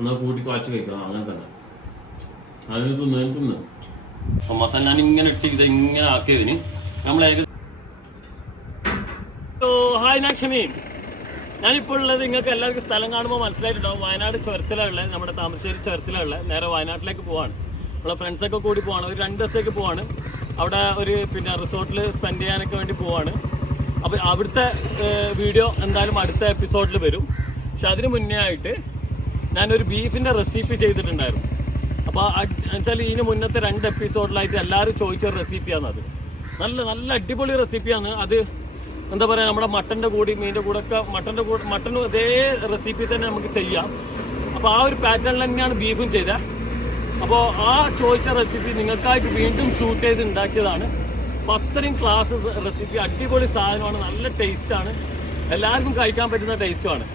എന്നാൽ കൂട്ടി കാച്ചു കഴിക്കാം അങ്ങനെ തന്നെ അതിന് തിന്ന് മസാല ഞാൻ ഇങ്ങനെ ഇട്ട് ഇങ്ങനെ ആക്കിയതിന് നമ്മൾ ഹായ് ഞാൻ ഷമീം. ഞാനിപ്പോൾ ഉള്ളത് നിങ്ങൾക്ക് എല്ലാവർക്കും സ്ഥലം കാണുമ്പോൾ മനസ്സിലായിട്ടുണ്ടാവും. വയനാട് ചുരത്തിലുള്ള നമ്മുടെ താമരശ്ശേരി ചുരത്തിലുള്ള നേരെ വയനാട്ടിലേക്ക് പോവാണ്. നമ്മളെ ഫ്രണ്ട്സൊക്കെ കൂടി പോവാണ്. ഒരു 2 ദിവസത്തേക്ക് പോവാണ്. അവിടെ ഒരു റിസോർട്ടിൽ സ്പെൻഡ് ചെയ്യാനൊക്കെ വേണ്ടി പോവാണ്. അപ്പോൾ അവിടുത്തെ വീഡിയോ എന്തായാലും അടുത്ത എപ്പിസോഡിൽ വരും. പക്ഷെ അതിന് മുന്നേ ആയിട്ട് ഞാനൊരു ബീഫിൻ്റെ റെസിപ്പി ചെയ്തിട്ടുണ്ടായിരുന്നു. അപ്പോൾ വെച്ചാൽ ഇതിന് മുന്നത്തെ 2 എപ്പിസോഡിലായിട്ട് എല്ലാവരും ചോദിച്ചൊരു റെസിപ്പിയാണത്. നല്ല അടിപൊളി റെസിപ്പിയാണ് അത്. എന്താ പറയുക, നമ്മുടെ മട്ടൻ്റെ കൂടി മീനിൻ്റെ കൂടെ ഒക്കെ മട്ടനും അതേ റെസിപ്പി തന്നെ നമുക്ക് ചെയ്യാം. അപ്പോൾ ആ ഒരു പാറ്റേണിൽ തന്നെയാണ് ബീഫും ചെയ്തത്. അപ്പോൾ ആ ചോദിച്ച റെസിപ്പി നിങ്ങൾക്കായിട്ട് വീണ്ടും ഷൂട്ട് ചെയ്ത് ഉണ്ടാക്കിയതാണ്. അപ്പോൾ അത്രയും ക്ലാസ് റെസിപ്പി, അടിപൊളി സാധനമാണ്, നല്ല ടേസ്റ്റാണ്, എല്ലാവർക്കും കഴിക്കാൻ പറ്റുന്ന ടേസ്റ്റുമാണ്.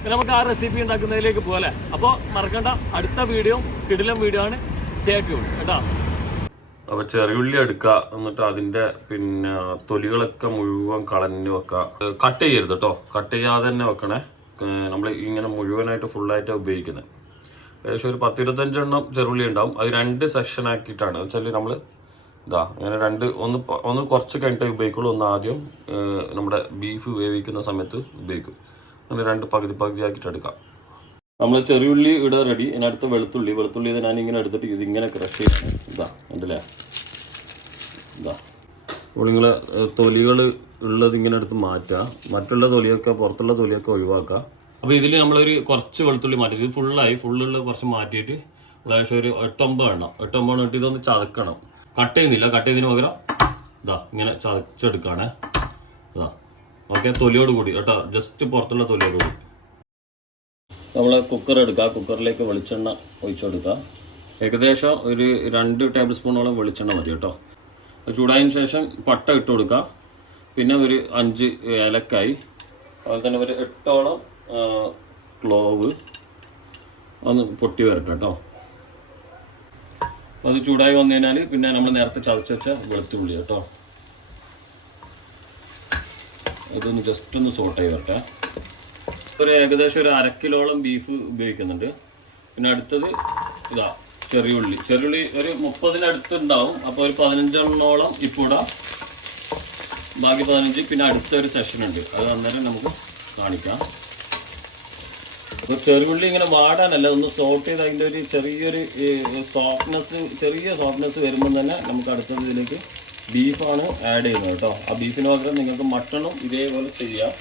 പിന്നെ നമുക്ക് ആ റെസിപ്പി ഉണ്ടാക്കുന്നതിലേക്ക് പോലെ. അപ്പോൾ മറക്കണ്ട, അടുത്ത വീഡിയോ കിടിലം വീഡിയോ ആണ്. സ്റ്റേ ട്യൂൺ കേട്ടോ. അപ്പോൾ ചെറിയുള്ളി എടുക്കുക, എന്നിട്ട് അതിൻ്റെ തൊലികളൊക്കെ മുഴുവൻ കളഞ്ഞ് വെക്കുക. കട്ട് ചെയ്യരുത് കേട്ടോ, കട്ട് ചെയ്യാതെ തന്നെ വെക്കണേ. നമ്മൾ ഇങ്ങനെ മുഴുവനായിട്ട് ഫുള്ളായിട്ട് ഉപയോഗിക്കുന്നത്. ഏകദേശം ഒരു 10-25 എണ്ണം ചെറുള്ളി ഉണ്ടാവും. അത് 2 സെക്ഷൻ ആക്കിയിട്ടാണ് വെച്ചാൽ നമ്മൾ അങ്ങനെ ഒന്ന് കുറച്ച് കഴിഞ്ഞിട്ട് ഉപയോഗിക്കുള്ളൂ. ഒന്ന് ആദ്യം നമ്മുടെ ബീഫ് വേവിക്കുന്ന സമയത്ത് ഉപയോഗിക്കും. അങ്ങനെ 2 പകുതി ആക്കിയിട്ട് എടുക്കാം. നമ്മൾ ചെറിയുള്ളി ഇവിടെ റെഡി. ഇതിനടുത്ത് വെളുത്തുള്ളി ഇത് ഞാനിങ്ങനെ എടുത്തിട്ട് ഇതിങ്ങനെ ക്രഷ് ചെയ്ത് ഉണ്ടല്ലേ. അപ്പോൾ നിങ്ങൾ തൊലികൾ ഉള്ളത് ഇങ്ങനെ എടുത്ത് മാറ്റുക. മറ്റുള്ള തൊലിയൊക്കെ പുറത്തുള്ള തൊലിയൊക്കെ ഒഴിവാക്കുക. അപ്പോൾ ഇതിൽ നമ്മളൊരു കുറച്ച് വെളുത്തുള്ളി മാറ്റി, ഇത് ഫുള്ളുള്ള കുറച്ച് മാറ്റിയിട്ട് ഏകദേശം ഒരു 8-9 എണ്ണം ഇട്ട് ഇതൊന്ന് ചതക്കണം. കട്ട് ചെയ്യുന്നില്ല, കട്ട് ചെയ്തതിന് പകരം ഇങ്ങനെ ചതച്ചെടുക്കുകയാണ്. ഓക്കെ, തൊലിയോട് കൂടി കേട്ടോ, ജസ്റ്റ് പുറത്തുള്ള തൊലിയോട് കൂടി. നമ്മൾ കുക്കർ എടുക്കുക. കുക്കറിലേക്ക് വെളിച്ചെണ്ണ ഒഴിച്ചു കൊടുക്കുക. ഏകദേശം ഒരു 2 ടേബിൾ സ്പൂണോളം വെളിച്ചെണ്ണ മതി കേട്ടോ. ചൂടായതിനു ശേഷം പട്ട ഇട്ട് കൊടുക്കുക. പിന്നെ ഒരു 5 ഏലക്കായി, അതുപോലെ തന്നെ ഒരു 8ഓളം ക്ലോവ് ഒന്ന് പൊട്ടി വരട്ടെ കേട്ടോ. അത് ചൂടായി വന്നു കഴിഞ്ഞാൽ പിന്നെ നമ്മൾ നേരത്തെ ചതച്ച് വെച്ച വെളുത്തുള്ളി കേട്ടോ, ഇതൊന്ന് ജസ്റ്റ് ഒന്ന് സോട്ടായി വരട്ടെ. ഒരു ഏകദേശം ഒരു 1/2 കിലോളം ബീഫ് ഉപയോഗിക്കുന്നുണ്ട്. പിന്നെ അടുത്തത് ചെറിയുള്ളി ഒരു 30 ഉണ്ടാവും. അപ്പോൾ ഒരു 15 എണ്ണോളം ഇപ്പോൾ ഇടാം, ബാക്കി 15. പിന്നെ അടുത്തൊരു സെഷൻ ഉണ്ട്, അത് അന്നേരം നമുക്ക് കാണിക്കാം. അപ്പോൾ ചെറുള്ളി ഇങ്ങനെ വാടാനല്ല, ഒന്ന് സോട്ട് ചെയ്ത് അതിൻ്റെ ഒരു ചെറിയ സോഫ്റ്റ്നെസ് വരുമ്പോൾ തന്നെ നമുക്ക് അടുത്തത് ഇതിലേക്ക് ബീഫാണ് ആഡ് ചെയ്യുന്നത് കേട്ടോ. ആ ബീഫിന് പകരം നിങ്ങൾക്ക് മട്ടണും ഇതേപോലെ ചെയ്യാം.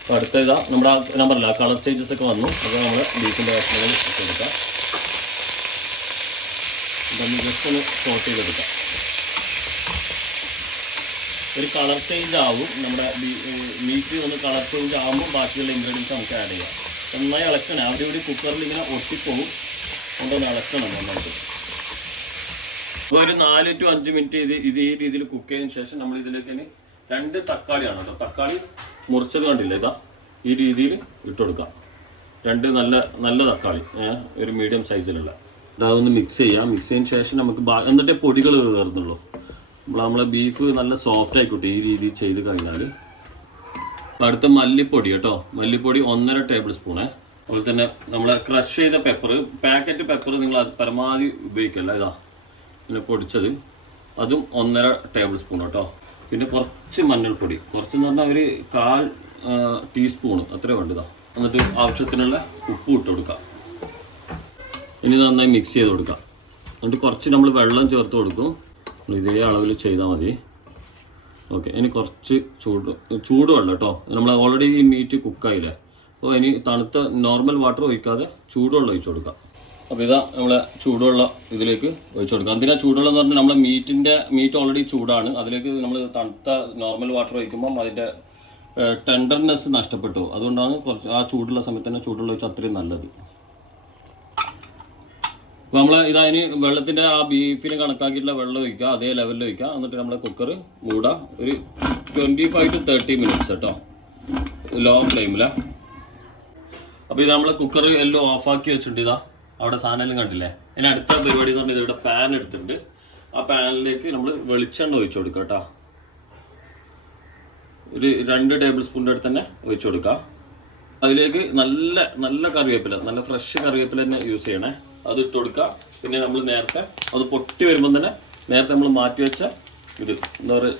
അപ്പോൾ അടുത്ത നമ്മുടെ ഞാൻ പറഞ്ഞില്ല, കളർ ചേഞ്ചസ് ഒക്കെ വന്നു. അപ്പോൾ നമ്മൾ ബീഫിൻ്റെ കഷ്ണങ്ങൾ എടുക്കാം. ഇതൊന്ന് ജസ്റ്റ് ഒന്ന് സോട്ട് ചെയ്തെടുക്കാം. ഒരു കളർ ചേഞ്ച് ആവും, നമ്മുടെ മീറ്റ് ഒന്ന് കളർ ചേഞ്ച് ആകുമ്പോൾ ബാക്കിയുള്ള ഇൻഗ്രീഡിയൻസ് നമുക്ക് ആഡ് ചെയ്യാം. നന്നായി ഇളക്കണം. അവിടെ ഒരു കുക്കറിൽ ഇങ്ങനെ ഒട്ടിപ്പോവും, കൊണ്ടൊന്ന് ഇളക്കണം നന്നായിട്ട്. അപ്പോൾ ഒരു 4 to 5 മിനിറ്റ് ഇത് ഈ രീതിയിൽ കുക്ക് ചെയ്തതിന് ശേഷം നമ്മൾ ഇതിലേക്ക് 2 തക്കാളിയാണ് കേട്ടോ. തക്കാളി മുറിച്ചത് കണ്ടില്ല, ഈ രീതിയിൽ ഇട്ടുകൊടുക്കാം. 2 നല്ല തക്കാളി, ഒരു മീഡിയം സൈസിലുള്ള. അതൊന്ന് മിക്സ് ചെയ്യാം. മിക്സ് ചെയ്തതിന് ശേഷം നമുക്ക് എന്നിട്ടേ പൊടികൾ കയറുന്നുള്ളൂ. നമ്മളെ ബീഫ് നല്ല സോഫ്റ്റ് ആയിക്കോട്ടെ ഈ രീതിയിൽ ചെയ്ത് കഴിഞ്ഞാൽ. അടുത്ത മല്ലിപ്പൊടി കേട്ടോ, മല്ലിപ്പൊടി 1.5 ടേബിൾ സ്പൂണ്. അതുപോലെ തന്നെ നമ്മൾ ക്രഷ് ചെയ്ത പെപ്പർ, പാക്കറ്റ് പെപ്പർ നിങ്ങൾ അത് പരമാവധി ഉപയോഗിക്കല്ല. പിന്നെ പൊടിച്ചത് അതും 1.5 ടേബിൾ സ്പൂൺ കേട്ടോ. പിന്നെ കുറച്ച് മഞ്ഞൾപ്പൊടി, കുറച്ചെന്ന് പറഞ്ഞാൽ ഒരു 1/4 ടീസ്പൂണ് അത്രേ വേണ്ടതാണ്. എന്നിട്ട് ആവശ്യത്തിനുള്ള ഉപ്പ് ഇട്ട് കൊടുക്കാം. ഇനി നന്നായി മിക്സ് ചെയ്ത് കൊടുക്കാം. എന്നിട്ട് കുറച്ച് നമ്മൾ വെള്ളം ചേർത്ത് കൊടുക്കും. ഇതേ അളവിൽ ചെയ്താൽ മതി. ഓക്കെ, ഇനി കുറച്ച് ചൂടുവെള്ളം കേട്ടോ. നമ്മൾ ഓൾറെഡി ഈ മീറ്റ് കുക്കായില്ലേ, അപ്പോൾ ഇനി തണുത്ത നോർമൽ വാട്ടർ ഒഴിക്കാതെ ചൂടുവെള്ളം ഒഴിച്ചു കൊടുക്കാം. അപ്പോൾ നമ്മളെ ചൂടുവെള്ളം ഇതിലേക്ക് ഒഴിച്ചു കൊടുക്കാം. എന്തിനാ ചൂടുവെള്ളം എന്ന് പറഞ്ഞാൽ നമ്മളെ മീറ്റ് ഓൾറെഡി ചൂടാണ്. അതിലേക്ക് നമ്മൾ തണുത്ത നോർമൽ വാട്ടർ ഒഴിക്കുമ്പം അതിൻ്റെ ടെൻഡർനെസ് നഷ്ടപ്പെട്ടു. അതുകൊണ്ടാണ് കുറച്ച് ആ ചൂടുള്ള സമയത്ത് തന്നെ ചൂടുവെള്ളം ഒഴിച്ചാൽ അത്രയും നല്ലത്. അപ്പോൾ നമ്മൾ അതിന് വെള്ളത്തിൻ്റെ ആ ബീഫിന് കണക്കാക്കിയിട്ടുള്ള വെള്ളം ഒഴിക്കുക, അതേ ലെവലിൽ ഒഴിക്കുക. എന്നിട്ട് നമ്മളെ കുക്കർ മൂടുക. ഒരു 25 to 30 മിനിറ്റ്സ് കേട്ടോ, ലോ ഫ്ലെയിമിൽ. അപ്പോൾ ഇത് നമ്മളെ കുക്കർ എല്ലാം ഓഫാക്കി വെച്ചിട്ടുണ്ട്. അവിടെ സാധനം കണ്ടില്ലേ. ഇനി അടുത്ത പരിപാടി എന്ന് പറഞ്ഞാൽ ഇവിടെ പാൻ എടുത്തിട്ടുണ്ട്. ആ പാനിലേക്ക് നമ്മൾ വെളിച്ചെണ്ണ ഒഴിച്ചു കൊടുക്കുക കേട്ടോ. ഒരു 2 ടേബിൾ സ്പൂണിൻ്റെ അടുത്ത് തന്നെ ഒഴിച്ചു കൊടുക്കുക. അതിലേക്ക് നല്ല നല്ല കറിവേപ്പില, നല്ല ഫ്രഷ് കറിവേപ്പില തന്നെ യൂസ് ചെയ്യണേ. അത് ഇട്ട് കൊടുക്കുക. പിന്നെ നമ്മൾ നേരത്തെ അത് പൊട്ടി വരുമ്പോൾ തന്നെ നേരത്തെ നമ്മൾ മാറ്റി വെച്ച ഇത് എന്താ പറയുക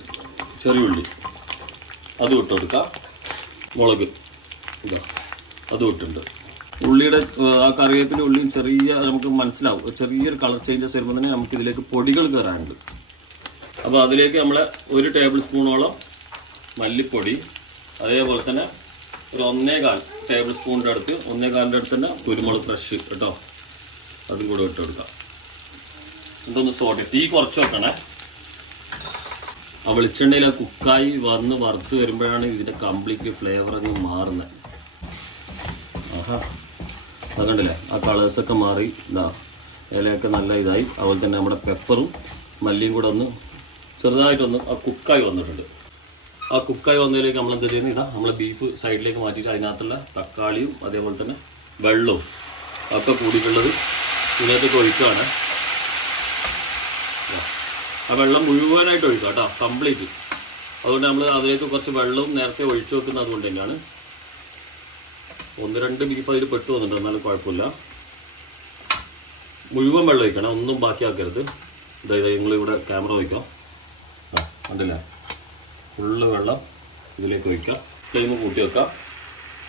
ചെറിയ ഉള്ളി അതും ഇട്ട് കൊടുക്കുക. മുളക് ഇതാ അതും ഇട്ടുണ്ട്. ഉള്ളിയുടെ ആ കറിവേപ്പില ഉള്ളിയും ചെറിയ നമുക്ക് മനസ്സിലാവും ചെറിയൊരു കളർ ചേഞ്ചസ് വരുമ്പോൾ തന്നെ നമുക്ക് ഇതിലേക്ക് പൊടികൾ കയറാനുണ്ട്. അപ്പോൾ അതിലേക്ക് നമ്മൾ 1 ടേബിൾ സ്പൂണോളം മല്ലിപ്പൊടി, അതേപോലെ തന്നെ ഒരു 1.25 ടേബിൾ സ്പൂണിൻ്റെ അടുത്ത് 1.25 അടുത്ത് തന്നെ കുരുമുളക് ഫ്രഷ് കേട്ടോ, അതും കൂടെ ഇട്ട് കൊടുക്കാം. ഇതൊന്ന് സോട്ട് തീ കുറച്ച് വെക്കണേ. ആ വെളിച്ചെണ്ണയിൽ ആ കുക്കായി വന്ന് വറുത്ത് വരുമ്പോഴാണ് ഇതിൻ്റെ കംപ്ലീറ്റ് ഫ്ലേവർ അങ്ങ് മാറുന്നത്. ആഹാ അത് കണ്ടില്ലേ, ആ കളേഴ്സൊക്കെ മാറി ഇതാ ഇലയൊക്കെ നല്ല ഇതായി. അതുപോലെ തന്നെ നമ്മുടെ പെപ്പറും മല്ലിയും കൂടെ ഒന്ന് ചെറുതായിട്ടൊന്ന് ആ കുക്കായി വന്നിട്ടുണ്ട്. ആ കുക്കായി വന്നതിലേക്ക് നമ്മൾ എന്ത് ചെയ്യുന്നത്, ഇതാ നമ്മൾ ബീഫ് സൈഡിലേക്ക് മാറ്റിയിട്ട് അതിനകത്തുള്ള തക്കാളിയും അതേപോലെ തന്നെ വെള്ളവും ഒക്കെ കൂടിയിട്ടുള്ളത് ഇതിനകത്തേക്ക് ഒഴിക്കുകയാണ്. ആ വെള്ളം മുഴുവനായിട്ട് ഒഴിക്കുക കേട്ടോ, കംപ്ലീറ്റ്. അതുകൊണ്ട് നമ്മൾ അതിലേക്ക് കുറച്ച് വെള്ളവും നേരത്തെ ഒഴിച്ചു വെക്കുന്നത് അതുകൊണ്ട് തന്നെയാണ്. 1-2 ബീഫ് അതിൽ പെട്ടു വന്നിട്ടുണ്ട്, എന്നാലും കുഴപ്പമില്ല. മുഴുവൻ വെള്ളം ഒഴിക്കണം, ഒന്നും ബാക്കിയാക്കരുത്. ഇതായത് നിങ്ങളിവിടെ ക്യാമറ വയ്ക്കാം, കണ്ടില്ലേ, ഫുള്ള് വെള്ളം ഇതിലേക്ക് ഒഴിക്കുക. ഫ്ലെയിം കൂട്ടി വെക്കുക,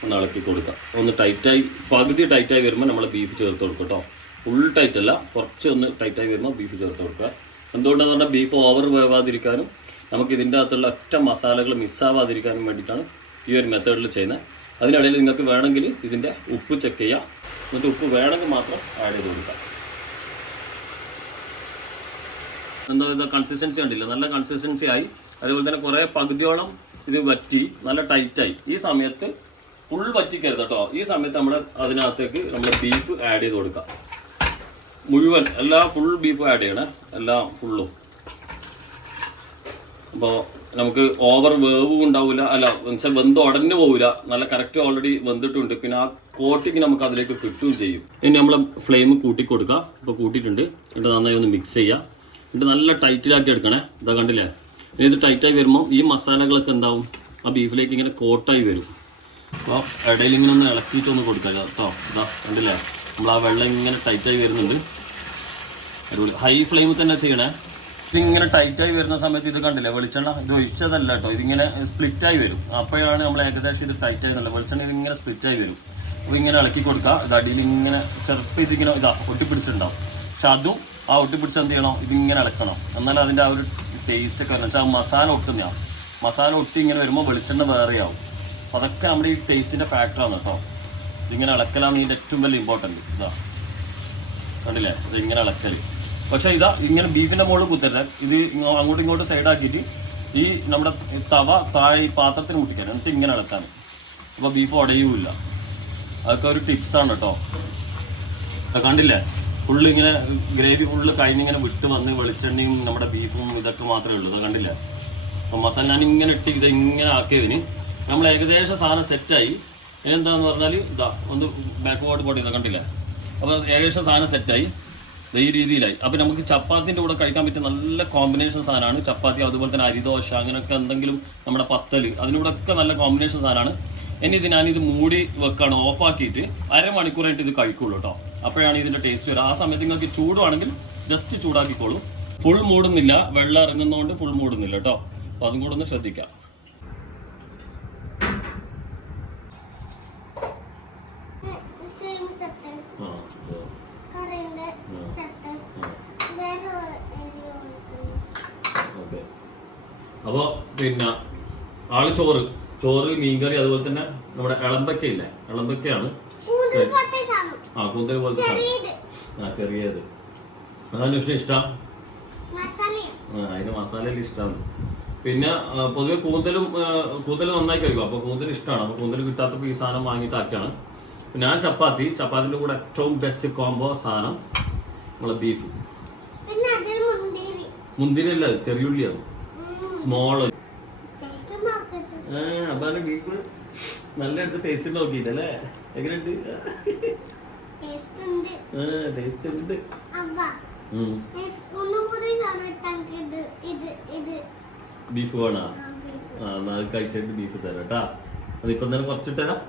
ഒന്ന് ഇളക്കി കൊടുക്കുക. ഒന്ന് ടൈറ്റായി പകുതി ടൈറ്റായി വരുമ്പോൾ നമ്മൾ ബീഫ് ചേർത്ത് കൊടുക്കുക കേട്ടോ. ഫുൾ ടൈറ്റ് അല്ല, കുറച്ച് ഒന്ന് ടൈറ്റായി വരുമ്പോൾ ബീഫ് ചേർത്ത് കൊടുക്കുക. എന്തുകൊണ്ടാണെന്ന് പറഞ്ഞാൽ ബീഫ് ഓവർ വേവാതിരിക്കാനും നമുക്ക് ഇതിൻ്റെ അകത്തുള്ള ഒറ്റ മസാലകൾ മിസ്സാവാതിരിക്കാനും വേണ്ടിയിട്ടാണ് ഈ ഒരു മെത്തേഡിൽ ചെയ്യുന്നത്. അതിനിടയിൽ നിങ്ങൾക്ക് വേണമെങ്കിൽ ഇതിൻ്റെ ഉപ്പ് ചെക്ക് ചെയ്യുക, എന്നിട്ട് ഉപ്പ് വേണമെങ്കിൽ മാത്രം ആഡ് ചെയ്ത് കൊടുക്കാം. എന്താ ഇതാ കൺസിസ്റ്റൻസി കണ്ടില്ല, നല്ല കൺസിസ്റ്റൻസി ആയി. അതേപോലെ തന്നെ കുറേ പകുതിയോളം ഇത് വറ്റി നല്ല ടൈറ്റായി. ഈ സമയത്ത് ഫുൾ വറ്റിക്കരുത് കേട്ടോ. ഈ സമയത്ത് നമ്മൾ അതിനകത്തേക്ക് നമ്മൾ ബീഫ് ആഡ് ചെയ്ത് കൊടുക്കാം. മുഴുവൻ ഫുൾ ബീഫ് ആഡ് ചെയ്യണേ, എല്ലാം ഫുള്ളും. അപ്പോൾ നമുക്ക് ഓവർ വേവും ഉണ്ടാവില്ല, അല്ല വെച്ചാൽ വെന്ത് ഉടഞ്ഞു പോവില്ല, നല്ല കറക്റ്റ് ഓൾറെഡി വെന്തിട്ടുണ്ട്. പിന്നെ ആ കോട്ടിങ് നമുക്ക് അതിലേക്ക് കിട്ടുകയും ചെയ്യും. ഇനി നമ്മൾ ഫ്ലെയിം കൂട്ടി കൊടുക്കുക. ഇപ്പോൾ കൂട്ടിയിട്ടുണ്ട്. എന്നിട്ട് നന്നായി ഒന്ന് മിക്സ് ചെയ്യുക. എന്നിട്ട് നല്ല ടൈറ്റിലാക്കി എടുക്കണേ. ഇതാ കണ്ടില്ലേ, ഇനി ഇത് ടൈറ്റായി വരുമ്പോൾ ഈ മസാലകളൊക്കെ എന്താവും ആ ബീഫിലേക്ക് ഇങ്ങനെ കോട്ടായി വരും. അപ്പോൾ ഇടയിൽ ഇങ്ങനെ ഒന്ന് ഇളക്കിയിട്ടൊന്ന് കൊടുക്കുക കേട്ടോ. ഇതാ കണ്ടില്ലേ, നമ്മൾ ആ വെള്ളം ഇങ്ങനെ ടൈറ്റായി വരുന്നുണ്ട്. അടിപൊളി. ഹൈ ഫ്ലെയിമിൽ തന്നെ ചെയ്യണേ. ഇതിങ്ങനെ ടൈറ്റായി വരുന്ന സമയത്ത് ഇത് കണ്ടില്ലേ, വെളിച്ചെണ്ണ ഇത് ഒഴിച്ചതല്ല കേട്ടോ, ഇതിങ്ങനെ സ്പ്ലിറ്റായി വരും. അപ്പോഴാണ് നമ്മൾ ഏകദേശം ഇത് ടൈറ്റായി നല്ല വെളിച്ചെണ്ണ ഇതിങ്ങനെ സ്പ്ലിറ്റായി വരും. അപ്പോൾ ഇങ്ങനെ ഇളക്കി കൊടുക്കുക. ഇത് അടിയിൽ ഇങ്ങനെ ചെറുപ്പം ഇതിങ്ങനെ ഇതാ ഒട്ടിപ്പിടിച്ചിട്ടുണ്ടാവും. പക്ഷെ അതും ആ ഒട്ടിപ്പിടിച്ച് എന്ത് ചെയ്യണം, ഇതിങ്ങനെ ഇളക്കണം. എന്നാൽ അതിൻ്റെ ആ ഒരു ടേസ്റ്റൊക്കെ വരണം. വെച്ചാൽ മസാല ഒട്ടുന്നതാണ്. മസാല ഒട്ടി ഇങ്ങനെ വരുമ്പോൾ വെളിച്ചെണ്ണ വേറെയാവും. അപ്പോൾ അതൊക്കെ നമ്മുടെ ഈ ടേസ്റ്റിൻ്റെ ഫാക്ടറാണ് കേട്ടോ. ഇതിങ്ങനെ ഇളക്കലാണ് ഇതിൻ്റെ ഏറ്റവും വലിയ ഇമ്പോർട്ടൻറ്റ്. ഇതാ കണ്ടില്ലേ, ഇതിങ്ങനെ ഇളക്കൽ. പക്ഷേ ഇതാ ഇങ്ങനെ ബീഫിൻ്റെ മുകളിൽ കുത്തരുത്. ഇത് അങ്ങോട്ടും ഇങ്ങോട്ടും സൈഡാക്കിയിട്ട് ഈ നമ്മുടെ തവ താഴെ ഈ പാത്രത്തിന് മുട്ടിക്കാൻ, എന്നിട്ട് ഇങ്ങനെ ഇളക്കാൻ. അപ്പോൾ ബീഫ് ഉടയുമില്ല. അതൊക്കെ ഒരു ടിപ്സാണ് കേട്ടോ. കണ്ടില്ലേ, ഫുള്ള് ഇങ്ങനെ ഗ്രേവി ഫുള്ള് കഴിഞ്ഞിങ്ങനെ വിട്ട് വന്ന് വെളിച്ചെണ്ണയും നമ്മുടെ ബീഫും ഇതൊക്കെ മാത്രമേ ഉള്ളൂ. കണ്ടില്ലേ, അപ്പോൾ മസാല ഞാൻ ഇങ്ങനെ ഇട്ട് ഇത് ഇങ്ങനെ ആക്കിയതിന് നമ്മൾ ഏകദേശം സാധനം സെറ്റായി. എന്താണെന്ന് പറഞ്ഞാൽ ഇതാ ഒന്ന് ബാക്ക്വേർഡ് പോട്ട് ഇതാ കണ്ടില്ലേ. അപ്പോൾ ഏകദേശം സാധനം സെറ്റായി ഈ രീതിയിലായി. അപ്പോൾ നമുക്ക് ചപ്പാത്തിൻ്റെ കൂടെ കഴിക്കാൻ പറ്റിയ നല്ല കോമ്പിനേഷൻ സാധനമാണ് ചപ്പാത്തി. അതുപോലെ തന്നെ അരിദോശ, അങ്ങനെയൊക്കെ എന്തെങ്കിലും നമ്മുടെ പത്തൽ, അതിനൂടെയൊക്കെ നല്ല കോമ്പിനേഷൻ സാധനമാണ്. ഇനി ഇത് ഞാനിത് മൂടി വെക്കാണ്, ഓഫാക്കിയിട്ട് അരമണിക്കൂറായിട്ട് ഇത് കഴിക്കുള്ളൂ കേട്ടോ. അപ്പോഴാണ് ഇതിൻ്റെ ടേസ്റ്റ് വരിക. ആ സമയത്ത് നിങ്ങൾക്ക് ചൂടുവാണെങ്കിൽ ജസ്റ്റ് ചൂടാക്കിക്കോളൂ. ഫുൾ മൂടുന്നില്ല, വെള്ളം ഇറങ്ങുന്നതുകൊണ്ട് ഫുൾ മൂടുന്നില്ല കേട്ടോ. അപ്പോൾ അതും കൂടെ ഒന്ന് ശ്രദ്ധിക്കാം. അപ്പോൾ പിന്നെ ആള് ചോറ് മീൻകറി, അതുപോലെ തന്നെ നമ്മുടെ ഇളമ്പക്കയില്ലേ, ഇളമ്പക്കയാണ്. കൂന്തൽ പോലത്തെ ചെറിയത്. അതാണ് ഇഷ്ടം. അതിന് മസാലയിൽ ഇഷ്ടമാണ്. പിന്നെ പൊതുവെ കൂന്തൽ നന്നായി കഴിക്കും. അപ്പോൾ കൂന്തൽ ഇഷ്ടമാണ്. അപ്പോൾ കൂന്തൽ കിട്ടാത്തപ്പോൾ ഈ സാധനം വാങ്ങിയിട്ടാക്കിയാണ്. ഞാൻ ചപ്പാത്തിൻ്റെ കൂടെ ഏറ്റവും ബെസ്റ്റ് കോംബോ സാധനം നമ്മളെ ബീഫ്. മുന്തിരി അല്ല, ചെറിയുള്ളിയാണ്, സ്മോള്. അപ്പൊ ബീഫ് നല്ല എടുത്ത് ടേസ്റ്റ് നോക്കിയിട്ടല്ലേ, എങ്ങനെയുണ്ട്? ടേസ്റ്റ് ഉണ്ട്. ബീഫ് വേണോ? അത് കഴിച്ചിട്ട് ബീഫ് തരാം കേട്ടാ. അതിപ്പം തന്നെ കുറച്ചിട്ട് തരാം.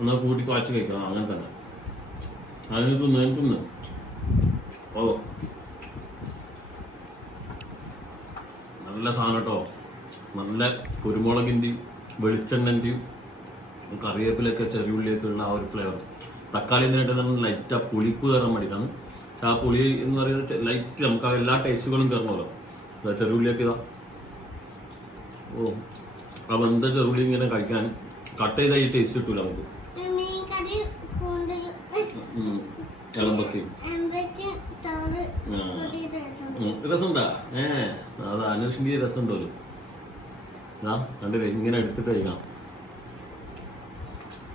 എന്നാൽ കൂട്ടി കാച്ചു കഴിക്കാം അങ്ങനെ തന്നെ അതിന് തിന്ന് ഓ നല്ല സാധനം കേട്ടോ. നല്ല കുരുമുളകിൻ്റെയും വെളിച്ചെണ്ണൻ്റെയും കറിവേപ്പിലൊക്കെ ചെറിയുള്ളിയൊക്കെ ഉള്ള ആ ഒരു ഫ്ലേവർ. തക്കാളി എന്തിനായിട്ട് നമ്മൾ ലൈറ്റ് ആ പുളിപ്പ് കയറാൻ വേണ്ടിയിട്ടാണ്. പക്ഷെ ആ പുളി എന്ന് പറയുന്നത് ലൈറ്റ് നമുക്ക് ആ എല്ലാ ടേസ്റ്റുകളും കയറണമല്ലോ. ചെറുള്ളിയൊക്കെ ഇതാ ഓ ആ വെന്ത ചെറുള്ളി ഇങ്ങനെ കഴിക്കാൻ കട്ട് ചെയ്താൽ ഈ ടേസ്റ്റ് കിട്ടൂല നമുക്ക്. ഇളമ്പൊക്കെ രസമുണ്ടാ അത് അന്വേഷിക്കുന്ന രസമുണ്ടല്ലോ. കണ്ടില്ലേ ഇങ്ങനെ എടുത്തിട്ട് കഴിക്കാം.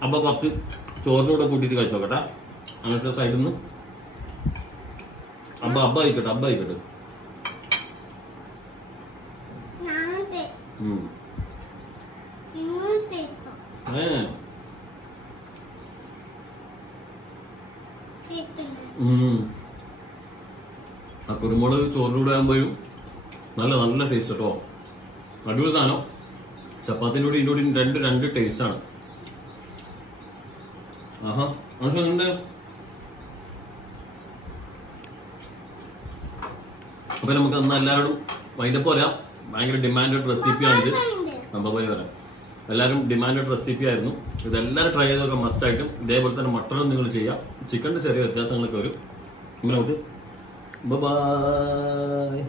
അപ്പൊ കുറച്ച് ചോറിനൂടെ കൂട്ടിയിട്ട് കഴിച്ചോക്കട്ടെ. അന്വേഷണ സൈഡിൽ നിന്ന് അബ്ബ ആയിക്കോട്ടെ. ആ കുരുമുളക് ചോറിലൂടെ ആകുമ്പോഴും നല്ല ടേസ്റ്റ് കേട്ടോ. അടിപൊളി സാധനം. ചപ്പാത്തിൻ്റെ ഇതിൻ്റെ രണ്ട് ടേസ്റ്റാണ്. ആഹാ ആവശ്യമുണ്ട്. അപ്പൊ നമുക്ക് അന്ന് എല്ലാവരോടും അതിൻ്റെ പോലെ ഭയങ്കര ഡിമാൻഡഡ് റെസിപ്പിയാണിത്. അമ്പപോലെ വരാം. എല്ലാവരും ഡിമാൻഡഡ് റെസിപ്പി ആയിരുന്നു. ഇതെല്ലാവരും ട്രൈ ചെയ്തൊക്കെ മസ്റ്റായിട്ടും. ഇതേപോലെ തന്നെ മട്ടണും നിങ്ങൾ ചെയ്യാം. ചിക്കൻ്റെ ചെറിയ വ്യത്യാസങ്ങളൊക്കെ വരും. നമുക്ക് ബൈ.